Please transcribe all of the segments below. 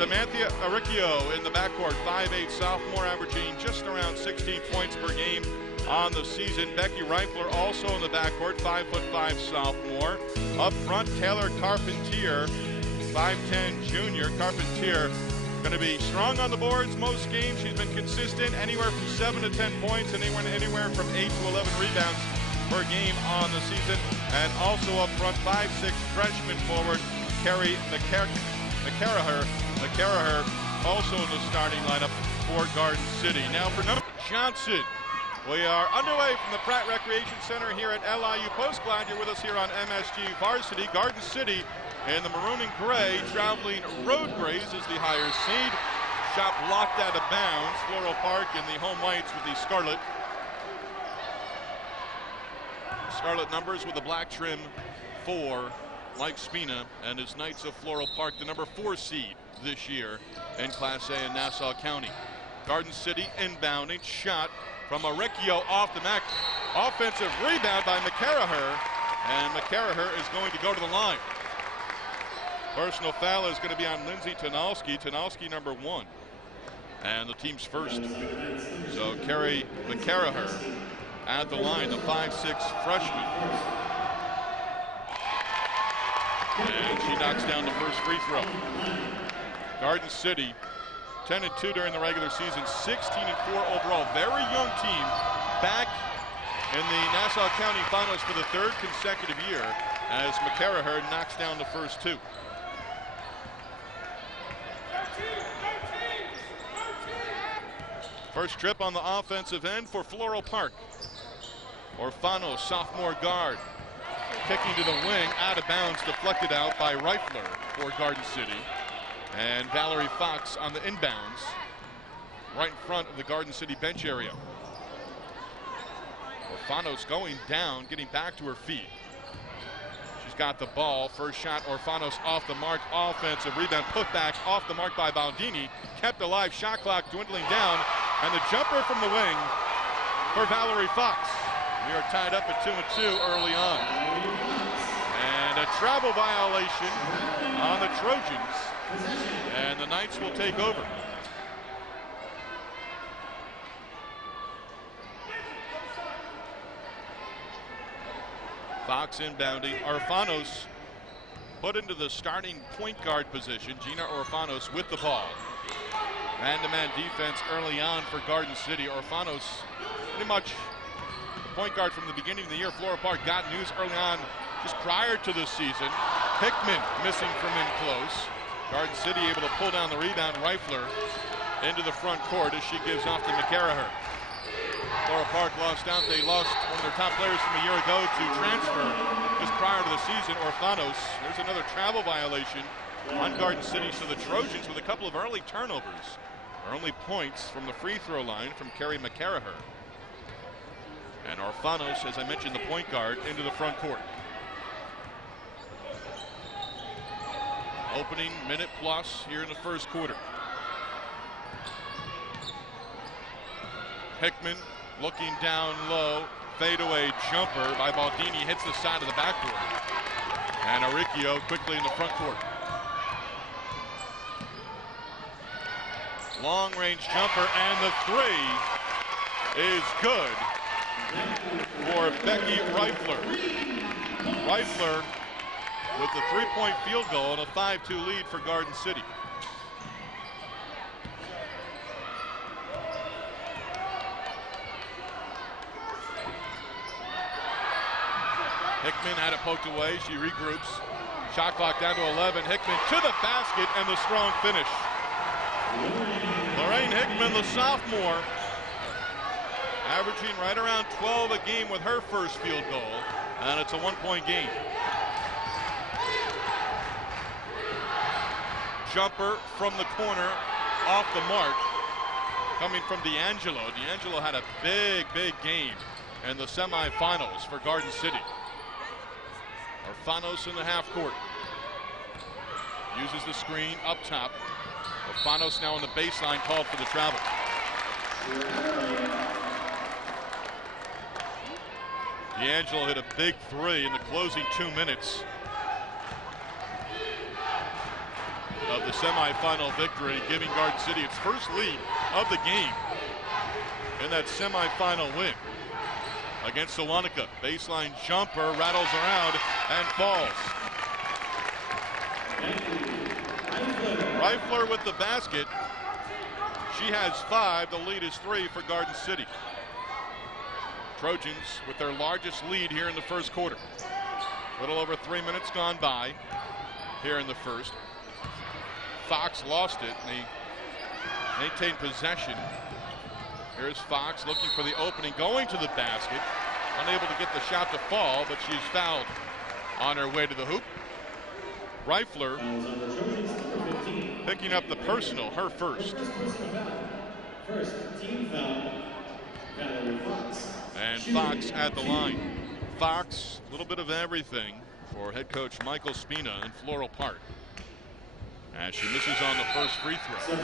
Samantha Aricchio in the backcourt, 5'8" sophomore, averaging just around 16 points per game on the season. Becky Reifler also in the backcourt, 5'5" sophomore. Up front, Taylor Carpentier, 5'10" junior. Carpentier going to be strong on the boards most games. She's been consistent, anywhere from 7 to 10 points, and anywhere from 8 to 11 rebounds per game on the season. And also up front, 5'6" freshman forward, Carrie McCarraher, also in the starting lineup for Garden City. Now for number Johnson. We are underway from the Pratt Recreation Center here at LIU Post. Glad you're with us here on MSG Varsity. Garden City in the maroon and gray, traveling road grays is the higher seed. Shot blocked out of bounds. Floral Park in the home whites with the scarlet numbers with the black trim for Mike Spina and his Knights of Floral Park, the number 4 seed this year in Class A in Nassau County. Garden City inbounding, shot from Aricchio off the mark. Offensive rebound by McCarraher, and McCarraher is going to go to the line. Personal foul is going to be on Lindsay Tanalski number 1, and the team's first. So Carrie McCarraher at the line, the 5'6" freshman. And she knocks down the first free throw. Garden City, 10-2 during the regular season, 16-4 overall. Very young team, back in the Nassau County Finals for the 3rd consecutive year as McCarraher knocks down the first 2. First trip on the offensive end for Floral Park. Orfano, sophomore guard, kicking to the wing, out of bounds, deflected out by Reifler for Garden City. And Valerie Fox on the inbounds, right in front of the Garden City bench area. Orfano's going down, getting back to her feet. She's got the ball. First shot, Orfano's off the mark. Offensive rebound, put back off the mark by Baldini. Kept alive, shot clock dwindling down. And the jumper from the wing for Valerie Fox. We are tied up at 2-2 early on. And a travel violation on the Trojans. And the Knights will take over. Fox inbounding. Orfanos put into the starting point guard position. Gina Orfanos with the ball. Man-to-man defense early on for Garden City. Orfanos pretty much the point guard from the beginning of the year. Floral Park got news early on just prior to the season. Hickman missing from in close. Garden City able to pull down the rebound. Reifler into the front court as she gives off to McCarraher. Floral Park lost out. They lost one of their top players from a year ago to transfer just prior to the season. Orfanos, there's another travel violation on Garden City. So the Trojans with a couple of early turnovers are only points from the free throw line from Carrie McCarraher. And Orfanos, as I mentioned, the point guard, into the front court. Opening minute plus here in the first quarter. Hickman looking down low. Fadeaway jumper by Baldini hits the side of the backboard. And Aricchio quickly in the front court. Long range jumper, and the 3 is good for Becky Reifler. Reifler with the 3-point field goal and a 5-2 lead for Garden City. Hickman had it poked away. She regroups. Shot clock down to 11. Hickman to the basket and the strong finish. Lorraine Hickman, the sophomore, averaging right around 12 a game with her first field goal, and it's a 1-point game. Jumper from the corner, off the mark, coming from D'Angelo. D'Angelo had a big game in the semifinals for Garden City. Orfanos in the half court. Uses the screen up top. Orfanos now on the baseline, called for the travel. D'Angelo hit a big 3 in the closing 2 minutes. of the semifinal victory, giving Garden City its first lead of the game in that semifinal win against Salonika. Baseline jumper rattles around and falls. Reifler with the basket. She has 5. The lead is 3 for Garden City. Trojans with their largest lead here in the first quarter. A little over 3 minutes gone by here in the first. Fox lost it, and they maintain possession. Here's Fox looking for the opening, going to the basket. Unable to get the shot to fall, but she's fouled on her way to the hoop. Reifler picking up the personal, her first. First team foul, Valerie Fox. And Fox at the line. Fox, a little bit of everything for head coach Michael Spina in Floral Park, as she misses on the first free throw.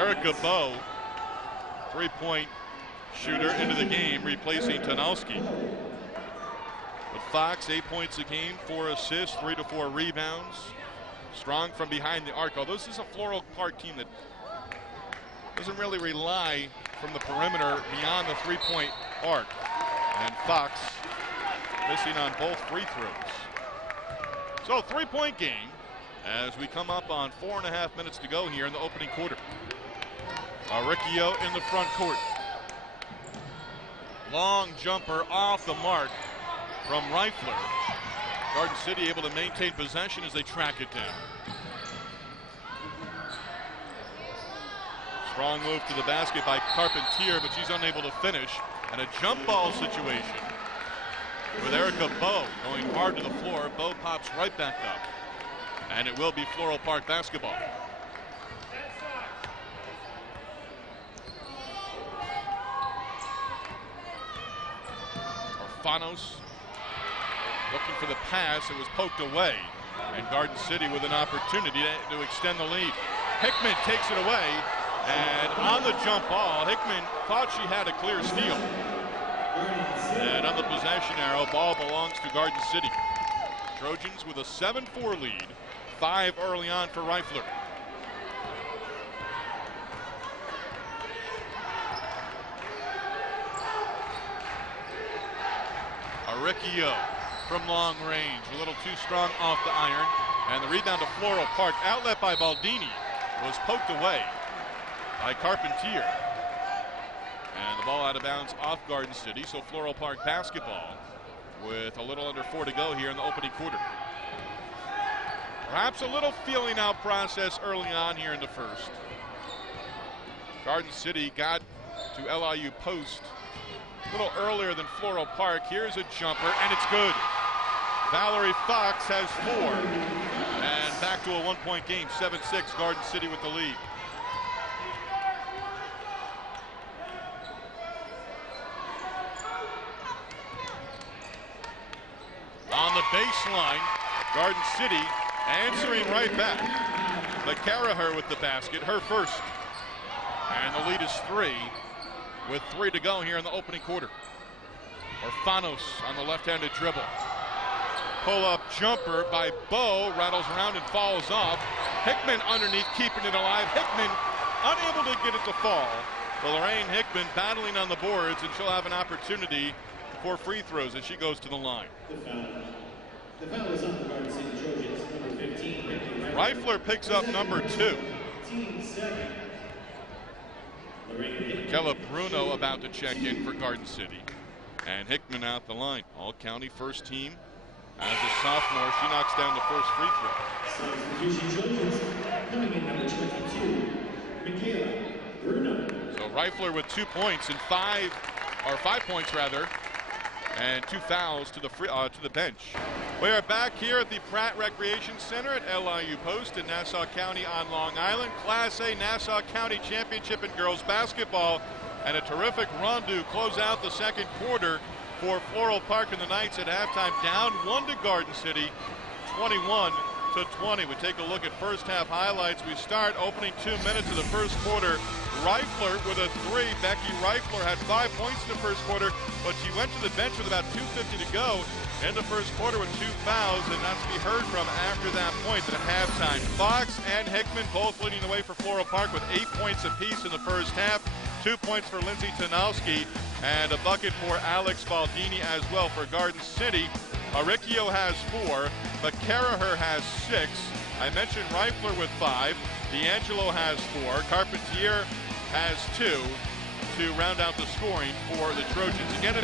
Erica Bowe, three-point shooter into the game, replacing Tanowski. But Fox, 8 points a game, 4 assists, 3 to 4 rebounds. Strong from behind the arc. Although this is a Floral Park team that doesn't really rely from the perimeter beyond the three-point arc. And Fox missing on both free throws. So 3-point game as we come up on 4.5 minutes to go here in the opening quarter. Riccio in the front court. Long jumper off the mark from Reifler. Garden City able to maintain possession as they track it down. Strong move to the basket by Carpentier, but she's unable to finish. And a jump ball situation with Erica Bowe going hard to the floor. Bowe pops right back up. And it will be Floral Park basketball. Orfanos looking for the pass. It was poked away. And Garden City with an opportunity to extend the lead. Hickman takes it away. And on the jump ball, Hickman thought she had a clear steal. And on the possession arrow, ball belongs to Garden City. Trojans with a 7-4 lead. 5 early on for Reifler. Riccio from long range, a little too strong off the iron, and the rebound to Floral Park. Outlet by Baldini was poked away by Carpentier. And the ball out of bounds off Garden City, so Floral Park basketball with a little under 4 to go here in the opening quarter. Perhaps a little feeling out process early on here in the first. Garden City got to LIU post a little earlier than Floral Park. Here's a jumper, and it's good. Valerie Fox has 4. And back to a 1-point game, 7-6, Garden City with the lead. On the baseline, Garden City answering right back. McCarraher with the basket, her first. And the lead is 3 with 3 to go here in the opening quarter. Orfanos on the left-handed dribble. Pull-up jumper by Bowe, rattles around and falls off. Hickman underneath, keeping it alive. Hickman unable to get it to fall. But Lorraine Hickman battling on the boards, and she'll have an opportunity for free throws as she goes to the line. The foul is on the Garden City Trojans, number 15. Reifler picks up number 2. Kella Bruno about to check in for Garden City. And Hickman out the line. All-county first team. As a sophomore, she knocks down the first free throw. Substitution Trojans, coming in number 22, Michaela Bruno. So Reifler with 2 points and 5 points rather, and 2 fouls to the bench. We are back here at the Pratt Recreation Center at LIU Post in Nassau County on Long Island. Class A Nassau County Championship in girls basketball, and a terrific run to close out the second quarter for Floral Park and the Knights at halftime, down 1 to Garden City, 21-20. We take a look at first half highlights. We start opening 2 minutes of the first quarter. Reifler with a 3. Becky Reifler had 5 points in the first quarter, but she went to the bench with about 2:50 to go in the first quarter with 2 fouls, and not to be heard from after that point at halftime. Fox and Hickman both leading the way for Floral Park with 8 points apiece in the first half. 2 points for Lindsay Tanowski and a bucket for Alex Baldini as well for Garden City. Aricchio has 4, but Carraher has 6. I mentioned Reifler with 5. D'Angelo has 4. Carpentier has 2 to round out the scoring for the Trojans. Again,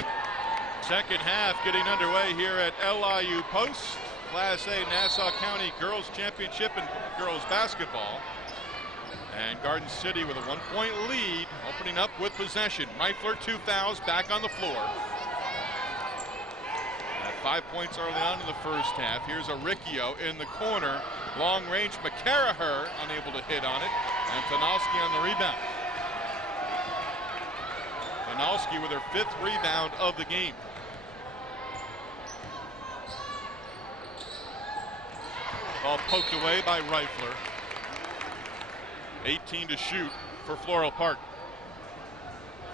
second half getting underway here at LIU Post. Class A Nassau County Girls Championship in girls basketball. And Garden City with a 1-point lead, opening up with possession. Reifler, 2 fouls, back on the floor. At 5 points early on in the first half. Here's Aricchio in the corner. Long range, but Carraher unable to hit on it. And Tanowski on the rebound. Tanowski with her 5th rebound of the game. Ball poked away by Reifler. 18 to shoot for Floral Park.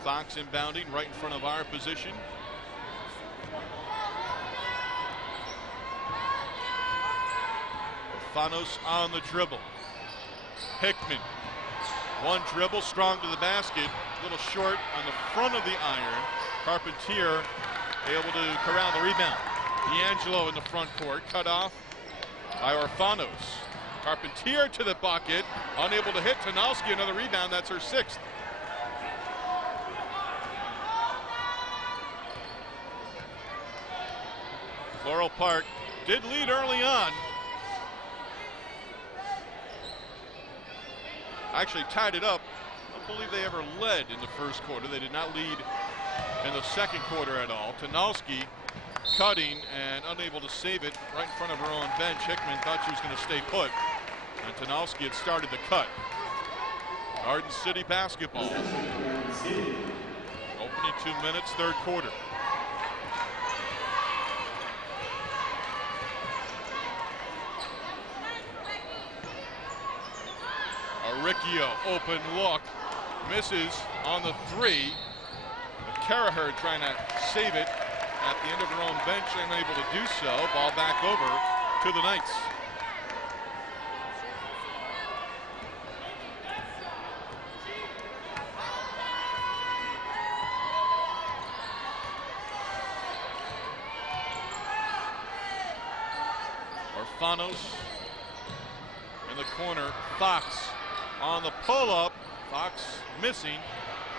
Fox inbounding right in front of our position. Fanos on the dribble. Hickman, 1 dribble, strong to the basket, a little short on the front of the iron. Carpentier able to corral the rebound. D'Angelo in the front court, cut off by Orfanos. Carpentier to the bucket, unable to hit. Tanowski, another rebound, that's her 6th. Floral Park did lead early on. Actually tied it up. I don't believe they ever led in the first quarter. They did not lead in the second quarter at all. Tanowski cutting and unable to save it right in front of her own bench. Hickman thought she was going to stay put, and Tanowski had started the cut. Garden City basketball. Opening 2 minutes, third quarter. Aricchio, open look, misses on the 3. But Carraher trying to save it at the end of her own bench, unable to do so. Ball back over to the Knights. Orfanos in the corner. Fox on the pull-up. Fox missing.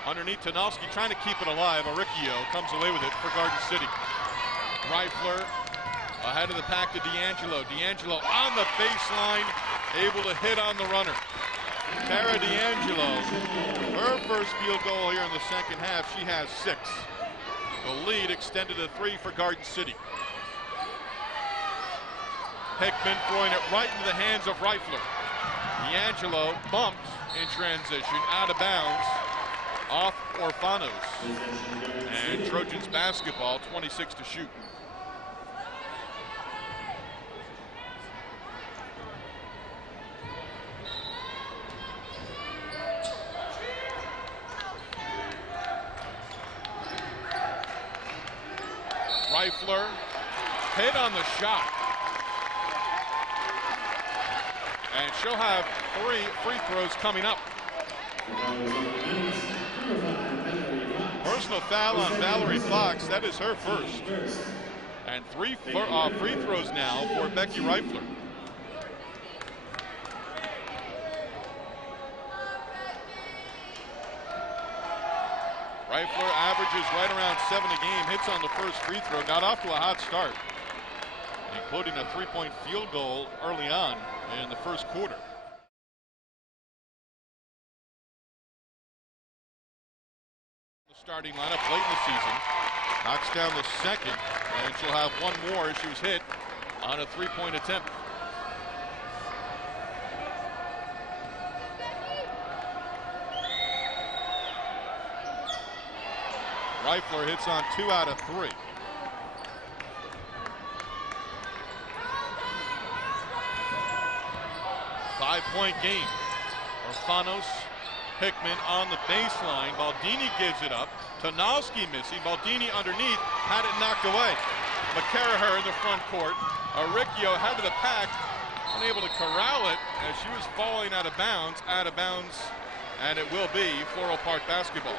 Underneath Tanowski, trying to keep it alive. Aricchio comes away with it for Garden City. Reifler ahead of the pack to D'Angelo. D'Angelo on the baseline, able to hit on the runner. Tara D'Angelo, her first field goal here in the second half. She has 6. The lead extended to 3 for Garden City. Hickman throwing it right into the hands of Reifler. D'Angelo bumped in transition, out of bounds, off Orfanos. And Trojans basketball, 26 to shoot. Reifler hit on the shot. And she'll have 3 free throws coming up. Personal foul on Valerie Fox. That is her first. And 3 free throws now for Becky Reifler. Reifler averages right around 7 a game. Hits on the first free throw. Got off to a hot start, including a 3-point field goal early on in the first quarter. The starting lineup late in the season. Knocks down the second, and she'll have 1 more as she was hit on a 3-point attempt. Reifler hits on 2 out of 3. Five-point game. Orfanos, Hickman on the baseline. Baldini gives it up. Tanowski missing. Baldini underneath, had it knocked away. McCarraher in the front court. Aricchio head to the pack, unable to corral it as she was falling out of bounds, and it will be Floral Park basketball.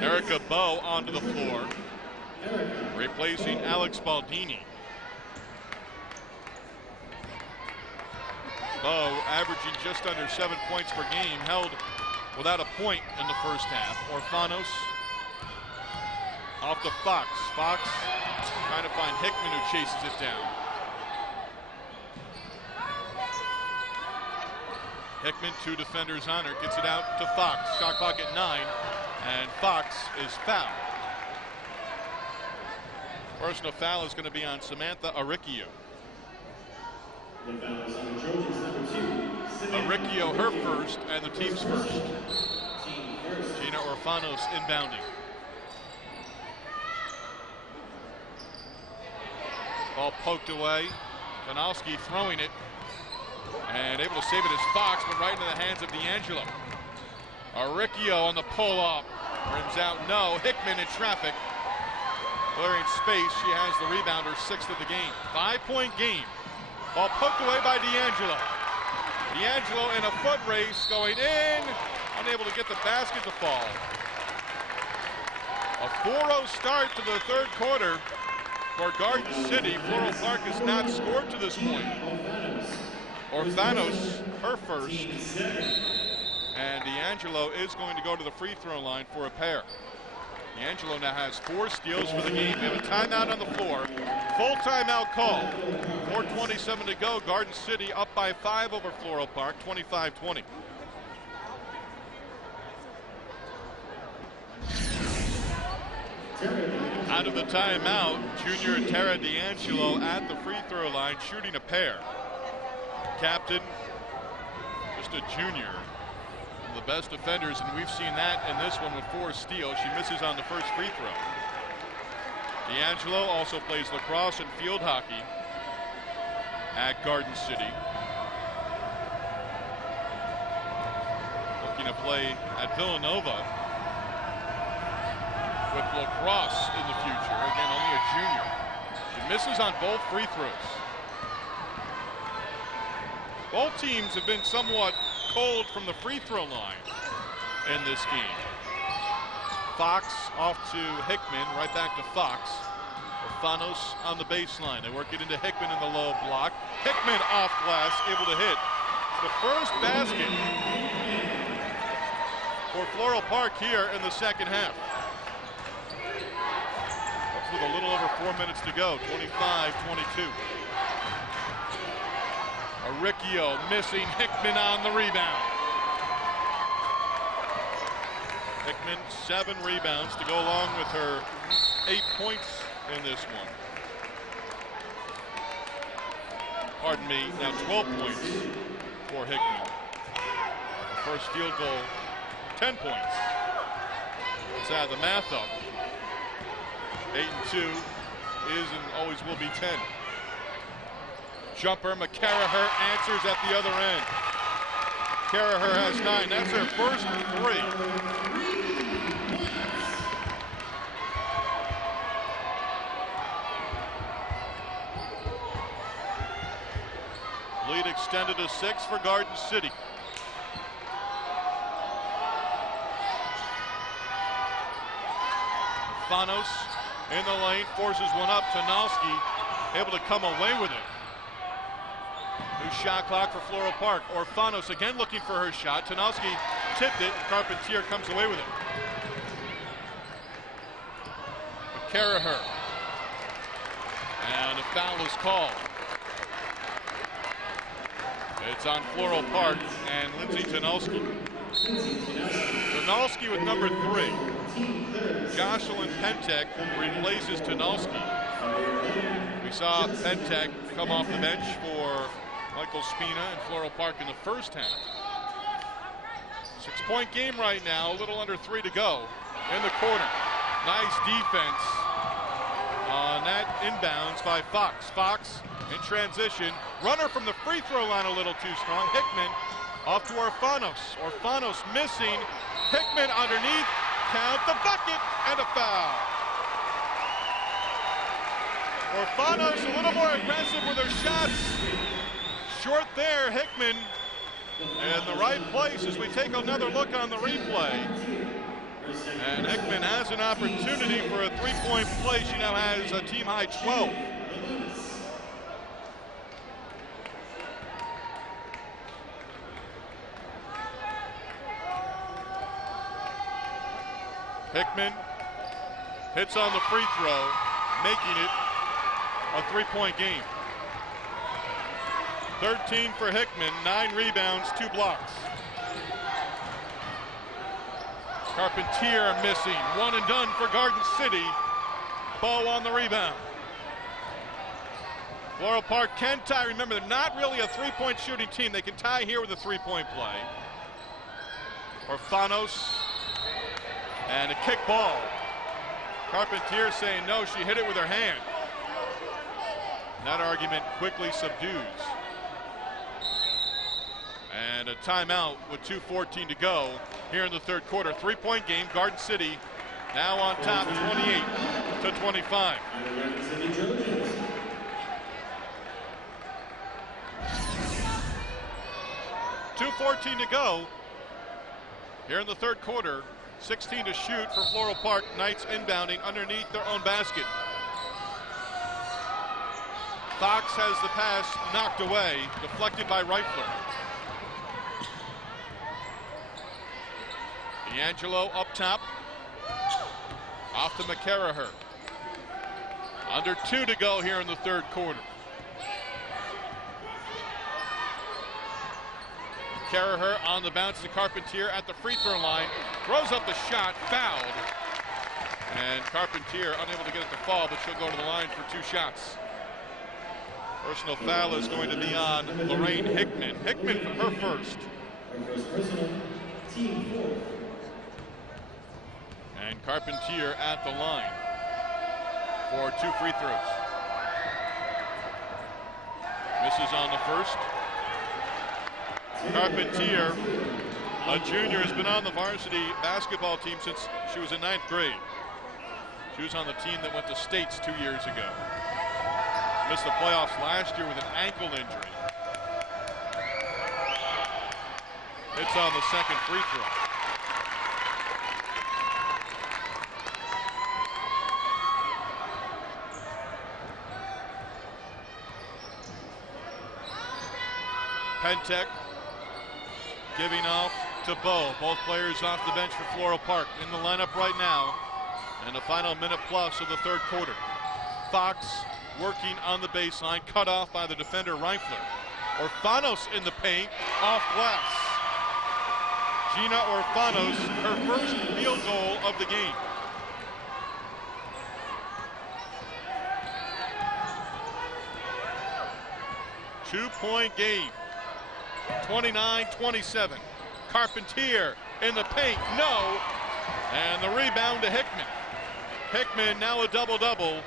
Erica Bowe onto the floor, replacing Alex Baldini. Bowe averaging just under 7 points per game, held without a point in the first half. Orfanos off to Fox. Fox trying to find Hickman, who chases it down. Hickman, 2 defenders on her, gets it out to Fox. Shot clock at 9, and Fox is fouled. Personal foul is going to be on Samantha Aricchio. The foul is on the Trojans, number 2. Aricchio, her first, and the team's first. Gina Orfanos inbounding. Ball poked away. Donalski throwing it, and able to save it as Fox, but right into the hands of D'Angelo. Aricchio on the pull-up. Rims out, no. Hickman in traffic. Clearing space, she has the rebound, her 6th of the game. 5-point game. Ball poked away by D'Angelo. D'Angelo in a foot race, going in, unable to get the basket to fall. A 4-0 start to the third quarter for Garden City. Floral Park has not scored to this point. Orfanos, her first. And D'Angelo is going to go to the free throw line for a pair. D'Angelo now has 4 steals for the game. We have a timeout on the floor. Full timeout call. 4:27 to go. Garden City up by 5 over Floral Park, 25-20. Out of the timeout, junior Tara D'Angelo at the free throw line shooting a pair. Captain, just a junior. The best defenders, and we've seen that in this one with 4 steals. She misses on the first free throw. D'Angelo also plays lacrosse and field hockey at Garden City. Looking to play at Villanova with lacrosse in the future. Again, only a junior. She misses on both free throws. Both teams have been somewhat cold from the free throw line in this game. Fox off to Hickman, right back to Fox. Orfanos on the baseline. They work it into Hickman in the low block. Hickman off glass, able to hit the first basket for Floral Park here in the second half. That's with a little over 4 minutes to go, 25-22. Aricchio missing, Hickman on the rebound. Hickman 7 rebounds to go along with her 8 points in this one. Pardon me, now 12 points for Hickman. First field goal, 10 points. Let's add the math up. 8 and 2 is and always will be 10. Jumper, McCarraher answers at the other end. McCarraher has 9. That's her first 3. Lead extended to 6 for Garden City. Fanos in the lane, forces one up. Tanowski able to come away with it. New shot clock for Floral Park. Orfanos again looking for her shot. Tanowski tipped it, and Carpentier comes away with it. McCarraher. And a foul is called. It's on Floral Park and Lindsay Tanowski. Tanowski with number 3. Jocelyn Pentek replaces Tanowski. We saw Pentek come off the bench for Michael Spina and Floral Park in the first half. 6-point game right now, a little under 3 to go in the corner. Nice defense on that inbounds by Fox. Fox in transition. Runner from the free throw line a little too strong. Hickman Off to Orfanos. Orfanos missing. Hickman underneath. Count the bucket and a foul. Orfanos a little more aggressive with her shots. Short there, Hickman in the right place as we take another look on the replay. And Hickman has an opportunity for a three-point play. She now has a team-high 12. Hickman hits on the free throw, making it a three-point game. 13 for Hickman, 9 rebounds, 2 blocks. Carpentier missing, one and done for Garden City. Bow on the rebound. Floral Park can tie. Remember, they're not really a three-point shooting team. They can tie here with a three-point play. Orfanos and a kick ball. Carpentier saying no, she hit it with her hand. That argument quickly subdues. And a timeout with 2:14 to go here in the third quarter. Three-point game. Garden City now on top, 28-25. 2:14 to go here in the third quarter. 16 to shoot for Floral Park. Knights inbounding underneath their own basket. Fox has the pass knocked away, deflected by Reifler. D'Angelo up top. Off to McCarraher. Under 2 to go here in the third quarter. McCarraher on the bounce to Carpentier at the free throw line. Throws up the shot, fouled. And Carpentier unable to get it to fall, but she'll go to the line for 2 shots. Personal foul is going to be on Lorraine Hickman. Hickman for her first. And Carpentier at the line for 2 free throws. Misses on the first. Carpentier, a junior, has been on the varsity basketball team since she was in 9th grade. She was on the team that went to states 2 years ago. Missed the playoffs last year with an ankle injury. Hits on the second free throw. Pentek giving off to Bow. Both players off the bench for Floral Park in the lineup right now. And the final minute plus of the third quarter. Fox working on the baseline, cut off by the defender Reifler. Orfanos in the paint, off glass. Gina Orfanos, her first field goal of the game. Two-point game. 29-27. Carpentier in the paint, no. And the rebound to Hickman. Hickman now a double-double.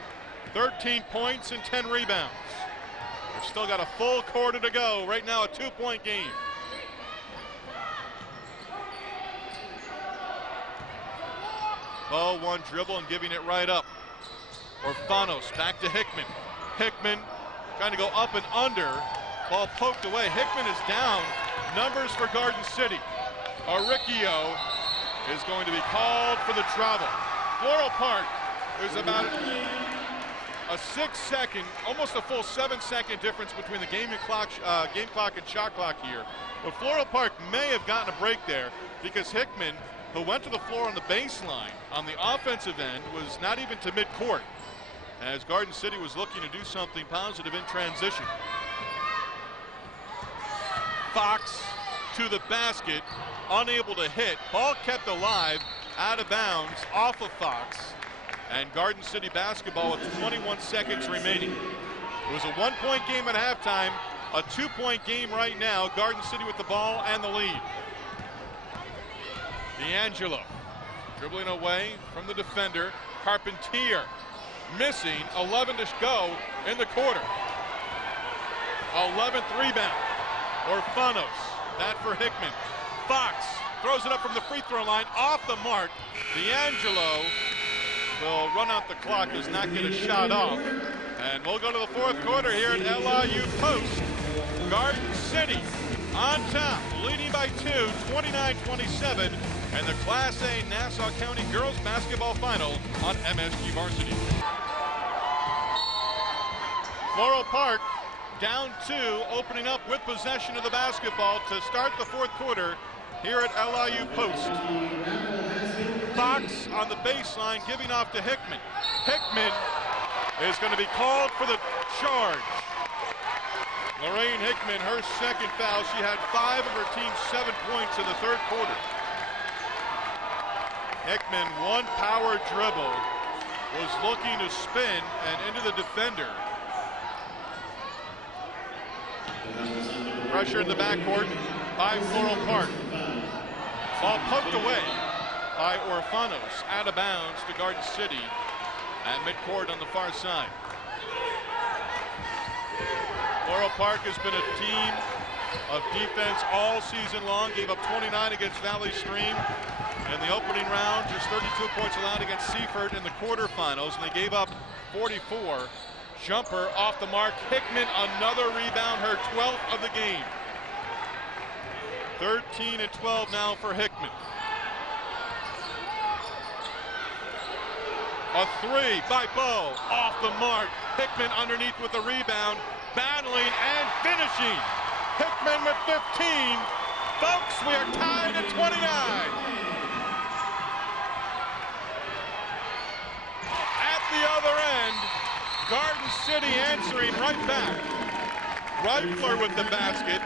13 points and 10 rebounds. We've still got a full quarter to go. Right now a 2-point game. Bow one dribble and giving it right up. Orfanos back to Hickman. Hickman trying to go up and under. Ball poked away. Hickman is down. Numbers for Garden City. Aricchio is going to be called for the travel. Floral Park is about a 6-second, almost a full 7-second difference between the game clock and shot clock here. But Floral Park may have gotten a break there because Hickman, who went to the floor on the baseline on the offensive end, was not even to midcourt as Garden City was looking to do something positive in transition. Fox to the basket, unable to hit. Ball kept alive, out of bounds, off of Fox. And Garden City basketball with 21 seconds remaining. It was a 1-point game at halftime, a 2-point game right now. Garden City with the ball and the lead. D'Angelo dribbling away from the defender. Carpentier missing, 11 to go in the quarter. 11th rebound. Orfanos That for Hickman. Fox throws it up from the free throw line, off the mark. D'Angelo will run out the clock, does not get a shot off. And we'll go to the fourth quarter here at LIU Post. Garden City on top, leading by 2, 29-27, and the Class A Nassau County Girls Basketball Final on MSG Varsity. Floral Park down 2, opening up with possession of the basketball to start the fourth quarter here at LIU Post. Fox on the baseline, giving off to Hickman. Hickman is going to be called for the charge. Lorraine Hickman, her second foul. She had 5 of her team's 7 points in the third quarter. Hickman, one power dribble, was looking to spin and into the defender. Pressure in the backcourt by Floral Park. Ball poked away by Orfanos, out of bounds to Garden City at midcourt on the far side. Floral Park has been a team of defense all season long, gave up 29 against Valley Stream in the opening round, just 32 points allowed against Seaford in the quarterfinals, and they gave up 44. Jumper off the mark. Hickman, another rebound, her 12th of the game. 13 and 12 now for Hickman. A 3 by Bowe, off the mark. Hickman underneath with the rebound, battling and finishing. Hickman with 15. Folks, we are tied at 29. At the other end, Garden City answering right back. Reifler with the basket,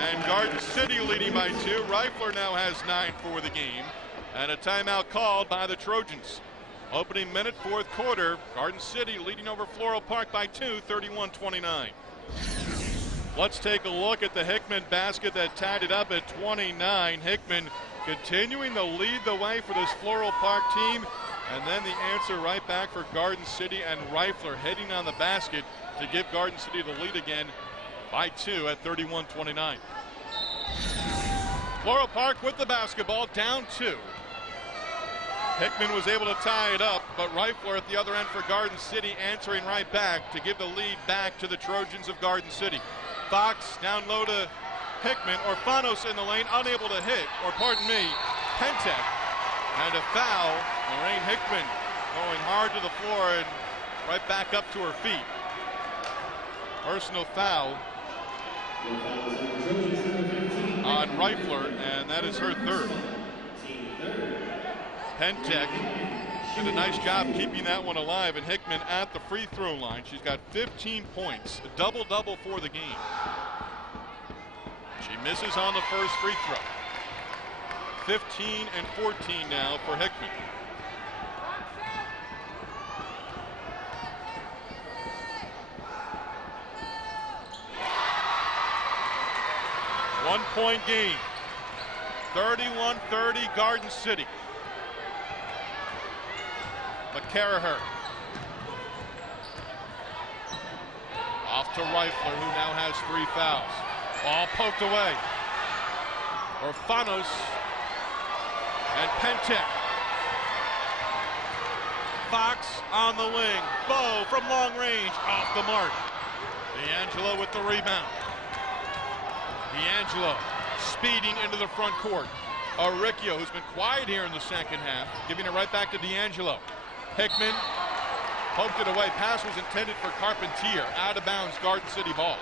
and Garden City leading by 2. Reifler now has 9 for the game, and a timeout called by the Trojans. Opening minute, fourth quarter, Garden City leading over Floral Park by 2, 31-29. Let's take a look at the Hickman basket that tied it up at 29. Hickman continuing to lead the way for this Floral Park team. And then the answer right back for Garden City, and Reifler heading on the basket to give Garden City the lead again by 2 at 31-29. Floral Park with the basketball, down 2. Hickman was able to tie it up, but Reifler at the other end for Garden City answering right back to give the lead back to the Trojans of Garden City. Fox down low to Hickman. Orfanos in the lane, unable to hit, or pardon me, Pentek. And a foul. Lorraine Hickman going hard to the floor and right back up to her feet. Personal foul on Reifler, and that is her third. Pentek did a nice job keeping that one alive, and Hickman at the free throw line. She's got 15 points, a double-double for the game. She misses on the first free throw. 15 and 14 now for Hickman. One-point game. 31-30 Garden City. McCarraher. Off to Reifler, who now has 3 fouls. Ball poked away. Orfanos and Pentek. Fox on the wing. Bowe from long range, off the mark. D'Angelo with the rebound. D'Angelo speeding into the front court. Aricchio, who's been quiet here in the second half, giving it right back to D'Angelo. Hickman poked it away. Pass was intended for Carpentier. Out of bounds, Garden City ball.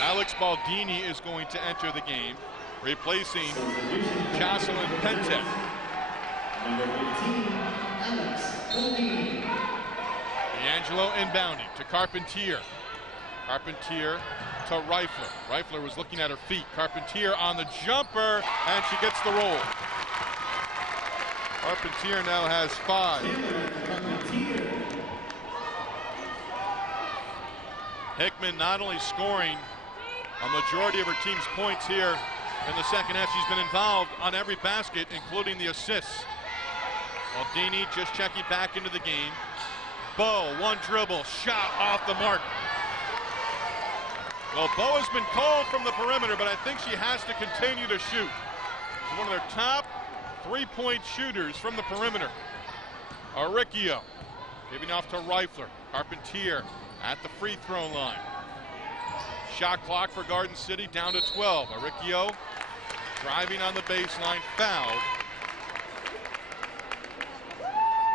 Alex Baldini is going to enter the game, replacing Jocelyn Pentek. D'Angelo inbounding to Carpentier. Carpentier to Reifler. Reifler was looking at her feet. Carpentier on the jumper, and she gets the roll. Carpentier now has 5. Hickman not only scoring a majority of her team's points here in the second half, she's been involved on every basket, including the assists. Baldini just checking back into the game. Bowe, one dribble, shot off the mark. Well, Bo has been cold from the perimeter, but I think she has to continue to shoot. She's one of their top three-point shooters from the perimeter. Aricchio giving off to Reifler. Carpentier at the free throw line. Shot clock for Garden City down to 12. Aricchio driving on the baseline, fouled.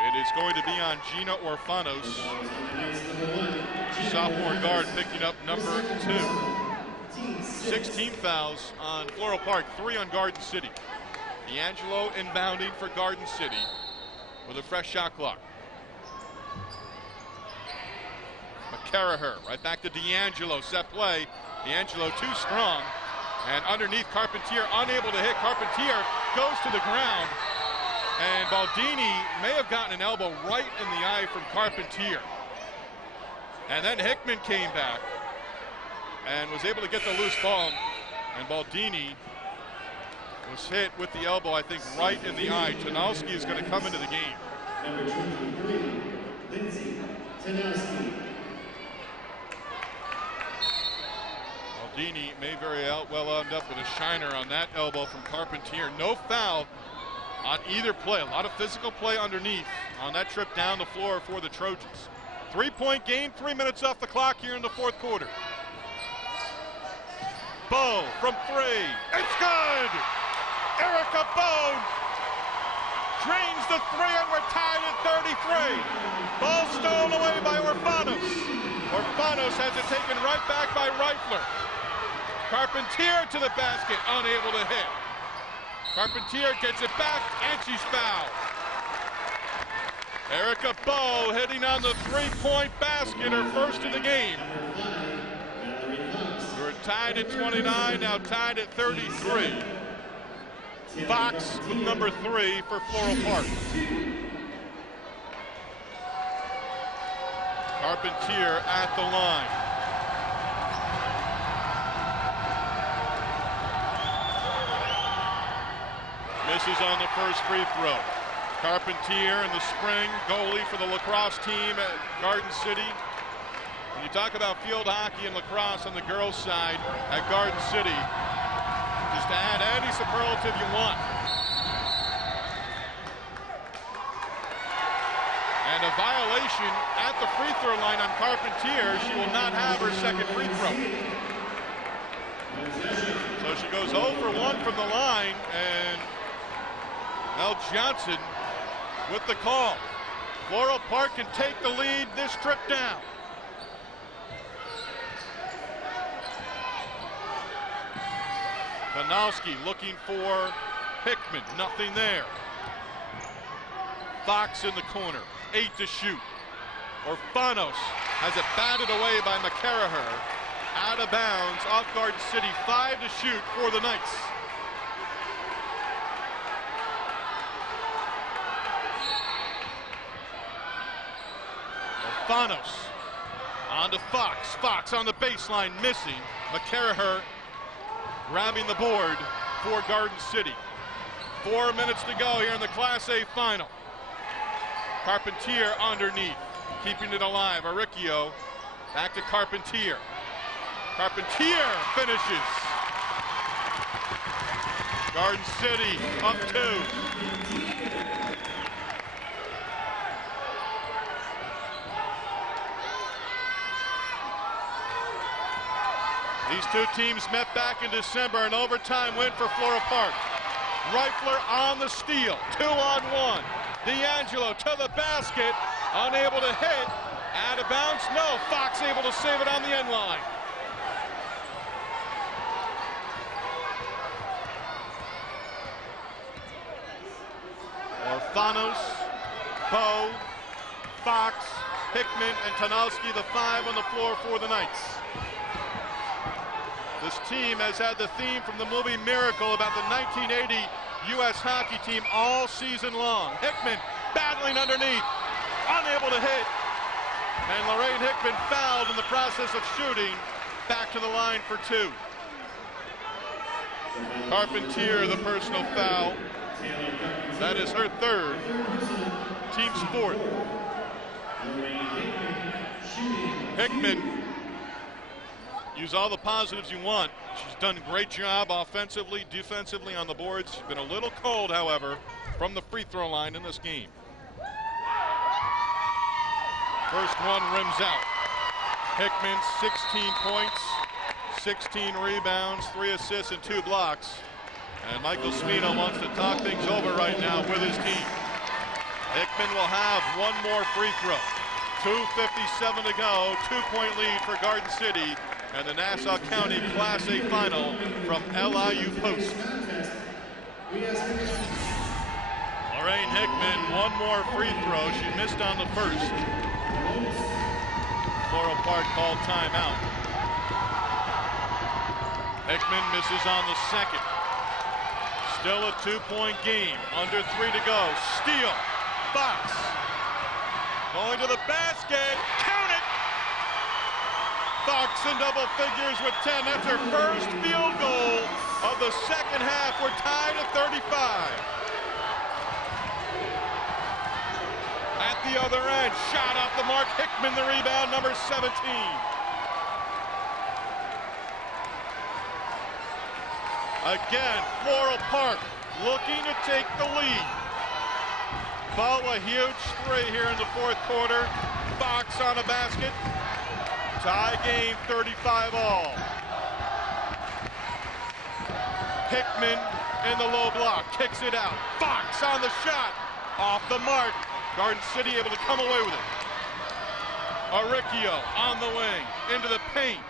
It is going to be on Gina Orfanos, sophomore guard, picking up number 2. 16 fouls on Floral Park, 3 on Garden City. D'Angelo inbounding for Garden City with a fresh shot clock. McCarraher right back to D'Angelo, set play. D'Angelo too strong, and underneath Carpentier, unable to hit. Carpentier goes to the ground, and Baldini may have gotten an elbow right in the eye from Carpentier. And then Hickman came back and was able to get the loose ball, and Baldini was hit with the elbow, I think, right in the eye. Tanowski is going to come into the game. Number 23, Lindsay Tanowski. Baldini may very well end up with a shiner on that elbow from Carpentier. No foul on either play. A lot of physical play underneath on that trip down the floor for the Trojans. 3-point game, 3 minutes off the clock here in the fourth quarter. Bow from 3. It's good! Erica Bow drains the 3, and we're tied at 33. Ball stolen away by Orfanos. Orfanos has it taken right back by Reifler. Carpentier to the basket, unable to hit. Carpentier gets it back, and she's fouled. Erica Bow hitting on the 3-point basket, her first of the game. We're tied at 29, now tied at 33. Fox with number 3 for Floral Park. Carpentier at the line. Misses on the first free throw. Carpentier in the spring, goalie for the lacrosse team at Garden City. When you talk about field hockey and lacrosse on the girls' side at Garden City, just to add any superlative you want. And a violation at the free throw line on Carpentier. She will not have her second free throw. So she goes 0 for 1 from the line, and Mel Johnson with the call. Floral Park can take the lead this trip down. Tanowski looking for Hickman, nothing there. Fox in the corner, 8 to shoot. Orfanos has it batted away by McCarraher. Out of bounds, off Garden City, 5 to shoot for the Knights. Orfanos on to Fox. Fox on the baseline, missing. McCarraher grabbing the board for Garden City. 4 minutes to go here in the Class A final. Carpentier underneath, keeping it alive. Aricchio back to Carpentier. Carpentier finishes. Garden City up 2. These two teams met back in December, an overtime win for Floral Park. Reifler on the steal, 2-on-1. D'Angelo to the basket, unable to hit. Out of bounds, no. Fox able to save it on the end line. Orfanos, Bow, Fox, Hickman, and Tanowski, the 5 on the floor for the Knights. This team has had the theme from the movie Miracle about the 1980 U.S. hockey team all season long. Hickman battling underneath, unable to hit. And Lorraine Hickman fouled in the process of shooting. Back to the line for 2. Carpentier, the personal foul. That is her 3rd. Team's 4th. Use all the positives you want. She's done a great job offensively, defensively on the boards. She's been a little cold, however, from the free throw line in this game. First one rims out. Hickman, 16 points, 16 rebounds, 3 assists, and 2 blocks. And Michael Spino wants to talk things over right now with his team. Hickman will have one more free throw. 2:57 to go, 2-point lead for Garden City and the Nassau County Class A Final from LIU Post. Lorraine Hickman, one more free throw. She missed on the first. Floral Park called timeout. Hickman misses on the second. Still a 2-point game. Under 3 to go. Steal. Fox. Going to the basket. Count it. Fox in double figures with 10. That's her first field goal of the second half. We're tied at 35. At the other end, shot off the mark. Hickman the rebound, number 17. Again, Floral Park looking to take the lead. Bow a huge 3 here in the fourth quarter. Fox on a basket. Tie game, 35 all. Hickman in the low block, kicks it out. Fox on the shot, off the mark. Garden City able to come away with it. Aricchio on the wing, into the paint.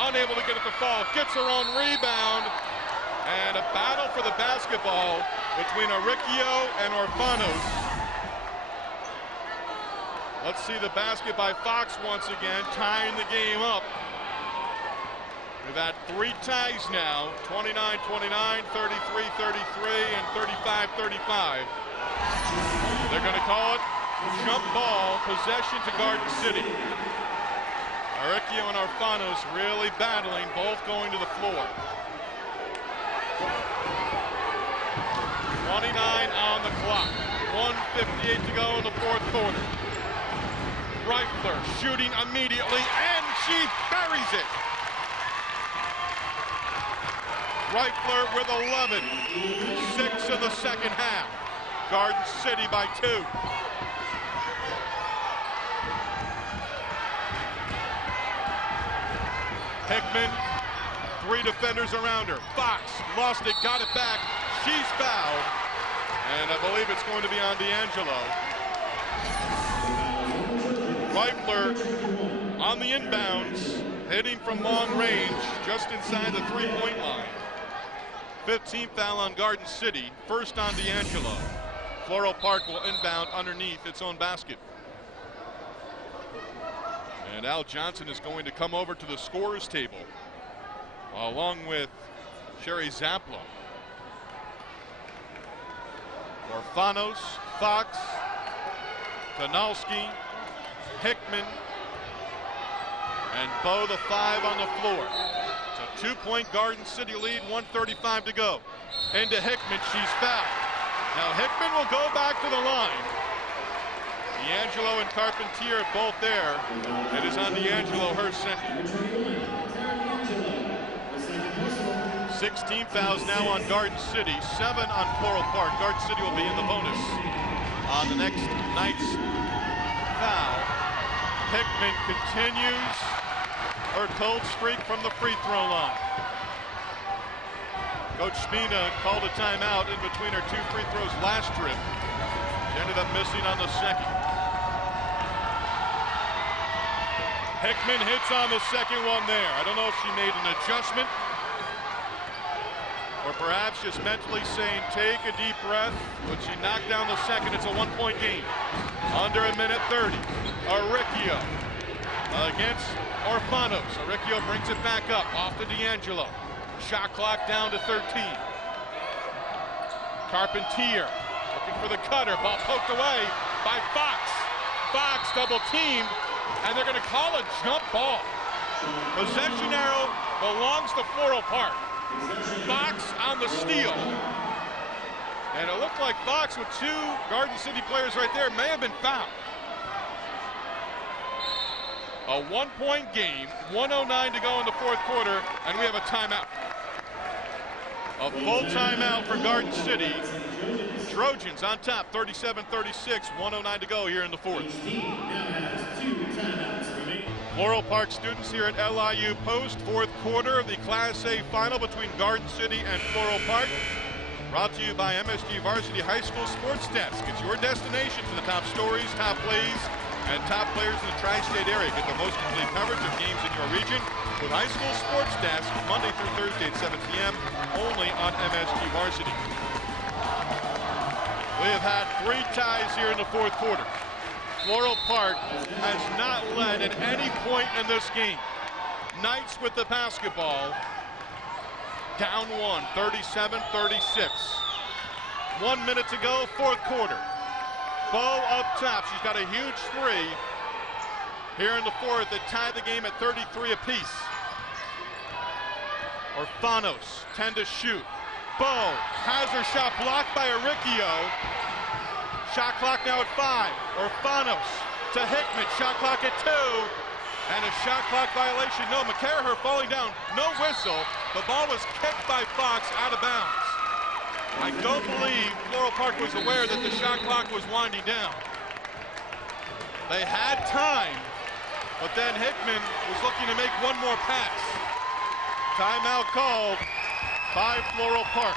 Unable to get it to fall, gets her own rebound. And a battle for the basketball between Aricchio and Orfanos. Let's see the basket by Fox once again, tying the game up. We've had 3 ties now, 29-29, 33-33, and 35-35. They're going to call it jump ball, possession to Garden City. Aricchio and Orfanos really battling, both going to the floor. 29 on the clock, 1:58 to go in the fourth quarter. Reifler shooting immediately, and she buries it. Reifler with 11, 6 in the second half. Garden City by 2. Hickman, 3 defenders around her. Fox lost it, got it back. She's fouled, and I believe it's going to be on D'Angelo. Reifler on the inbounds, hitting from long range, just inside the 3-point line. 15th foul on Garden City, first on D'Angelo. Floral Park will inbound underneath its own basket. And Al Johnson is going to come over to the scorer's table, along with Sherry Zaplo. Orfanos, Fox, Donalski, Hickman, and Bowe the 5 on the floor. It's a 2-point Garden City lead, 1:35 to go. Into Hickman, she's fouled. Now Hickman will go back to the line. D'Angelo and Carpentier both there. It is on D'Angelo, her second. 16 fouls now on Garden City, 7 on Floral Park. Garden City will be in the bonus on the next night's foul. Hickman continues her cold streak from the free throw line. Coach Spina called a timeout in between her 2 free throws last trip. She ended up missing on the second. Hickman hits on the second one there. I don't know if she made an adjustment, or perhaps just mentally saying, take a deep breath. But she knocked down the second. It's a 1-point game. Under a minute 30. Aricchio against Orfanos. Aricchio brings it back up, off to D'Angelo. Shot clock down to 13. Carpentier looking for the cutter. Ball poked away by Fox. Fox double teamed, and they're going to call a jump ball. Possession arrow belongs to Floral Park. Fox on the steal. And it looked like Fox with 2 Garden City players right there may have been fouled. A 1-point game, 1:09 to go in the fourth quarter, and we have a timeout. A full timeout for Garden City. Trojans on top, 37-36, 1:09 to go here in the fourth. Floral Park students here at LIU Post, fourth quarter of the Class A final between Garden City and Floral Park. Brought to you by MSG Varsity High School Sports Desk. It's your destination for the top stories, top plays, and top players in the tri-state area. Get the most complete coverage of games in your region with High School Sports Desk, Monday through Thursday at 7 p.m., only on MSG Varsity. We have had 3 ties here in the fourth quarter. Floral Park has not led at any point in this game. Knights with the basketball. Down 1, 37-36. 1 minute to go, fourth quarter. Bo up top, she's got a huge 3 here in the fourth that tied the game at 33 apiece. Orfanos, 10 to shoot. Bo has her shot blocked by Aricchio. Shot clock now at 5. Orfanos to Hickman, shot clock at 2. And a shot clock violation. No, McCarraher falling down, no whistle. The ball was kicked by Fox out of bounds. I don't believe Floral Park was aware that the shot clock was winding down. They had time, but then Hickman was looking to make one more pass. Timeout called by Floral Park.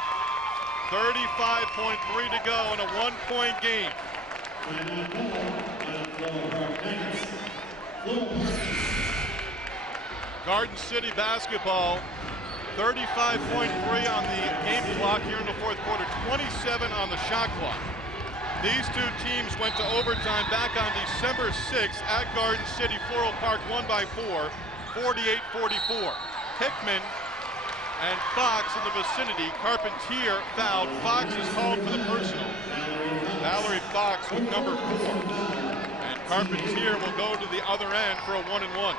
35.3 to go in a 1-point game. Garden City basketball, 35.3 on the game clock here in the fourth quarter, 27 on the shot clock. These two teams went to overtime back on December 6th at Garden City. Floral Park won by 4, 48-44. Hickman and Fox in the vicinity. Carpentier fouled. Fox is called for the personal. Valerie Fox with number 4. And Carpentier will go to the other end for a 1-and-1.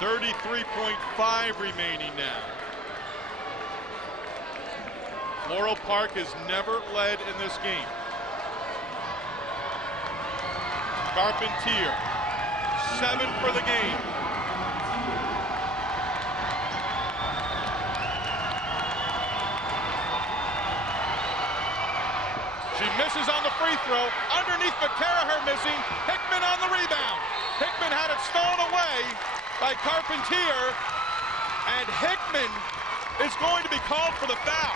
33.5 remaining now. Floral Park has never led in this game. Carpentier, 7 for the game. She misses on the free throw. Underneath McCarraher missing. Hickman on the rebound. Hickman had it stolen away by Carpentier, and Hickman is going to be called for the foul.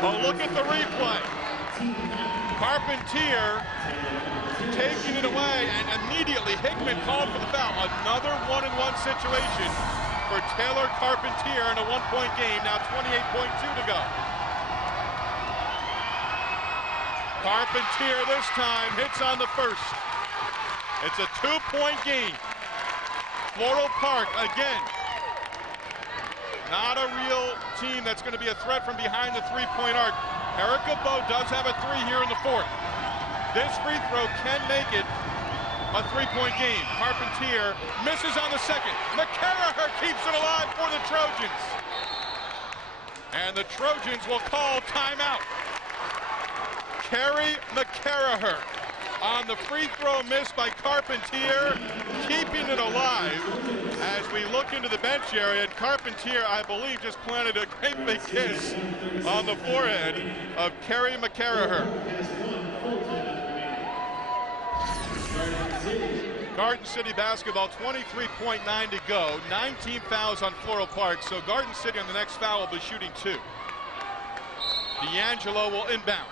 But look at the replay. Carpentier taking it away, and immediately Hickman called for the foul. Another 1-and-1 situation for Taylor Carpentier in a 1-point game. Now 28.2 to go. Carpentier this time hits on the first. It's a 2-point game. Floral Park again. Not a real team that's going to be a threat from behind the 3-point arc. Erica Bowe does have a 3 here in the fourth. This free throw can make it a 3-point game. Carpentier misses on the second. McCarraher keeps it alive for the Trojans. And the Trojans will call timeout. Carrie McCarraher on the free throw miss by Carpentier, keeping it alive as we look into the bench area. And Carpentier, I believe, just planted a great big kiss on the forehead of Carrie McCarraher. Garden City basketball, 23.9 to go. 19 fouls on Floral Park, so Garden City on the next foul will be shooting 2. D'Angelo will inbound.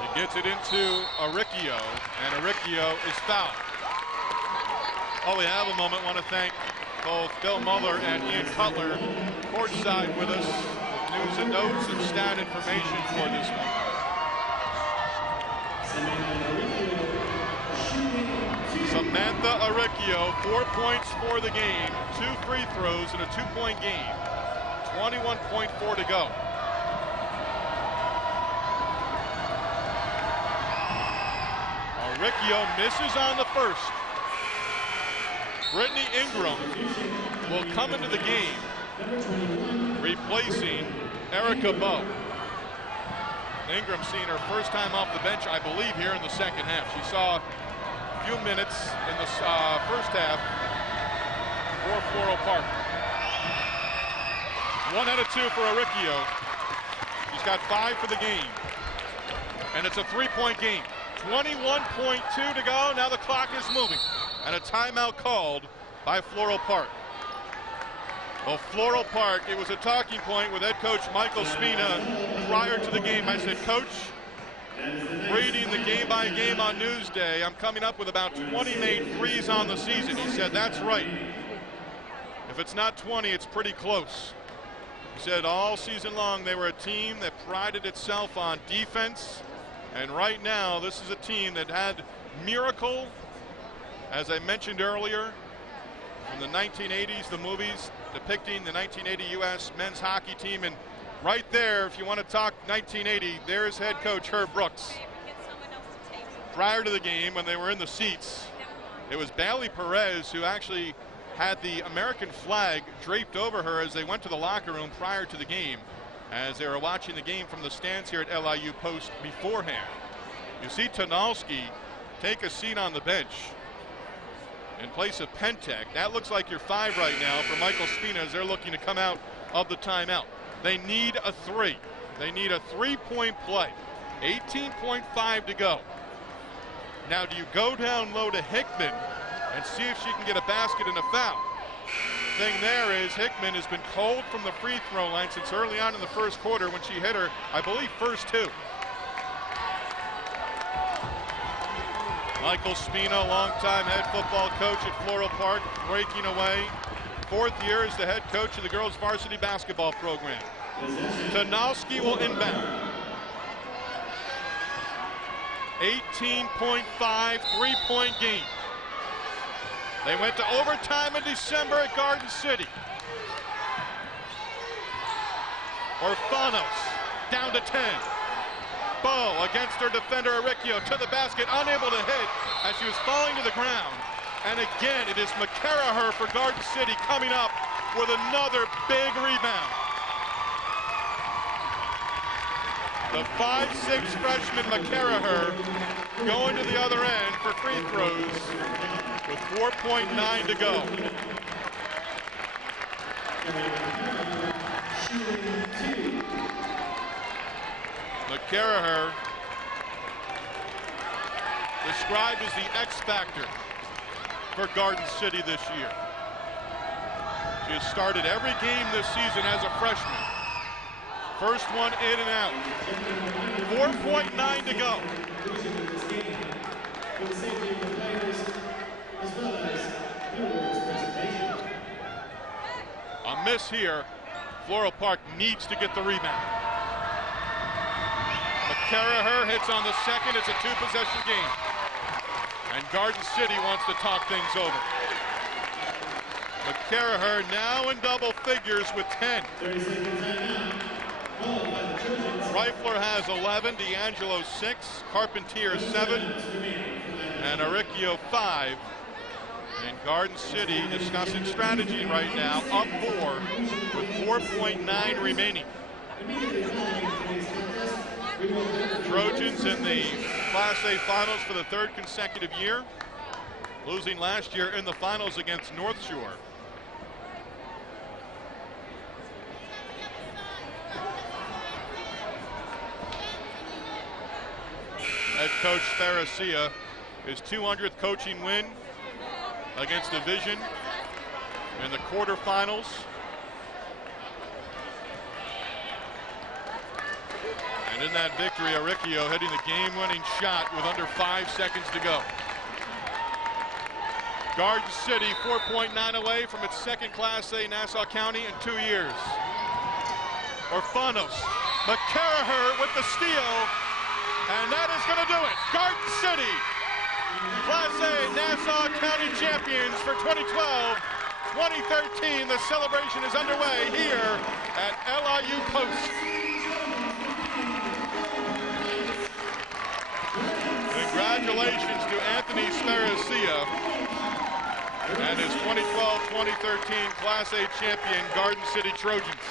She gets it into Aricchio, and Aricchio is fouled. While we have a moment, I want to thank both Bill Muller and Ian Cutler courtside with us with news and notes and stat information for this one. Samantha Aricchio, 4 points for the game, 2 free throws in a 2-point game. 21.4 to go. Aricchio misses on the first. Brittany Ingram will come into the game, replacing Erica Bowe. Ingram seeing her first time off the bench, I believe, here in the second half. She saw a few minutes in the first half for Floral Park. 1 out of 2 for Aricchio. She's got 5 for the game. And it's a 3-point game. 21.2 to go. Now the clock is moving. And a timeout called by Floral Park. Well, Floral Park, it was a talking point with head coach Michael Spina prior to the game. I said, Coach, reading the game by game on Newsday, I'm coming up with about 20 made threes on the season. He said, that's right. If it's not 20, it's pretty close. He said all season long they were a team that prided itself on defense. And right now, this is a team that had Miracle, as I mentioned earlier, from the 1980s, the movies depicting the 1980 U.S. men's hockey team. And right there, if you want to talk 1980, there's head coach Herb Brooks. Prior to the game, when they were in the seats, it was Bailey Perez who actually had the American flag draped over her as they went to the locker room prior to the game, as they were watching the game from the stands here at LIU Post beforehand. You see Tonalski take a seat on the bench in place of Pentek. That looks like your 5 right now for Michael Spina as they're looking to come out of the timeout. They need a 3. They need a 3-point play. 18.5 to go. Now, do you go down low to Hickman and see if she can get a basket and a foul? The thing there is Hickman has been cold from the free throw line since early on in the first quarter when she hit her, I believe, first 2. Michael Spina, longtime head football coach at Floral Park, breaking away. 4th year as the head coach of the girls varsity basketball program. Tonalski will inbound. 18.5 3-point game. They went to overtime in December at Garden City. Orfanos down to 10. Bow against her defender Aricchio to the basket, unable to hit as she was falling to the ground. And again, it is McCarraher for Garden City coming up with another big rebound. The 5'6" freshman McCarraher going to the other end for free throws with 4.9 to go. McCarraher described as the X factor for Garden City this year. She has started every game this season as a freshman. First one in and out. 4.9 to go. A miss here. Floral Park needs to get the rebound. McCarraher hits on the second. It's a 2-possession game. And Garden City wants to talk things over. McCarraher now in double figures with 10. Reifler has 11, D'Angelo 6, Carpentier 7, and Aricchio 5. And Garden City discussing strategy right now, up 4 with 4.9 remaining. Trojans in the Class A finals for the 3rd consecutive year, losing last year in the finals against North Shore. Head coach Theracia, his 200th coaching win against Division in the quarterfinals. And in that victory, Aricchio hitting the game-winning shot with under 5 seconds to go. Garden City 4.9 away from its 2nd Class A Nassau County in 2 years. Orfanos, McCarraher with the steal, and that is going to do it. Garden City, Class A Nassau County champions for 2012-2013. The celebration is underway here at LIU Post. Congratulations to Anthony Theracia and his 2012-2013 Class A champion Garden City Trojans.